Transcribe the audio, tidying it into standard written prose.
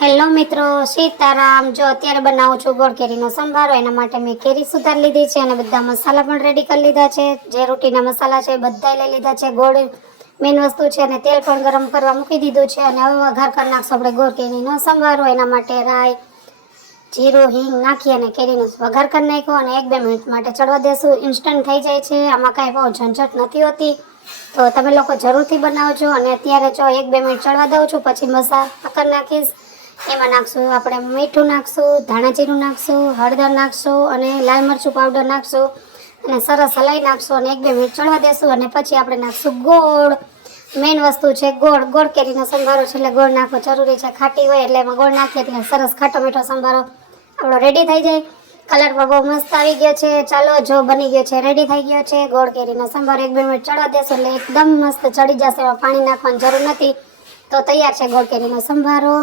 Hello મિત્રો, સીતારામ। જો અત્યારે બનાવું છું ગોળ કેરીનો સંભારો। એના માટે મેં કેરી સુધારી લીધી છે અને બધા મસાલા પણ રેડી કરી લીધા છે। જે રોટીના મસાલા છે બધા લઈ લીધા છે। ગોળ મેઇન વસ્તુ છે અને તેલ પણ ગરમ કરવા મૂકી દીધું છે અને હવે વઘાર કરી નાખશું આપણે ગોળ કેરીનો સંભારો। એના માટે રાઈ, જીરું, હિંગ નાખી અને કેરીનો વઘાર કરી નાખ્યો અને 1-2 મિનિટ માટે ચડવા દેશું। ઇન્સ્ટન્ટ થઈ જાય છે, આમાં કાંઈ બહુ ઝંઝટ નથી હોતી, તો તમે લોકો જરૂરથી બનાવજો। અને અત્યારે જો 1-2 મિનિટ ચડવા દઉં છું, પછી મસાલા કરી નાખીશ। એમાં નાખશું આપણે મીઠું નાખશું, ધાણા જીરું નાખશું, હળદર નાખશું અને લાલ મરચું પાવડર નાખશું અને સરસ હલાવી નાખશું અને 1-2 મિનિટ ચડવા દેશું। અને પછી આપણે નાખશું ગોળ। મેઇન વસ્તુ છે ગોળ। ગોળ કેરીનો સંભારો છે એટલે ગોળ નાખવો જરૂરી છે। ખાટી હોય એટલે એમાં ગોળ નાખીએ એટલે સરસ ખાટો મીઠો સંભારો આપણો રેડી થઈ જાય। કલર પણ બહુ મસ્ત આવી ગયો છે। ચાલો, જો બની ગયો છે, રેડી થઈ ગયો છે ગોળ કેરીનો સંભારો। 1-2 મિનિટ ચડવા દેશો એટલે એકદમ મસ્ત ચડી જશે, પાણી નાખવાની જરૂર નથી। તો તૈયાર છે ગોળ કેરીનો સંભારો।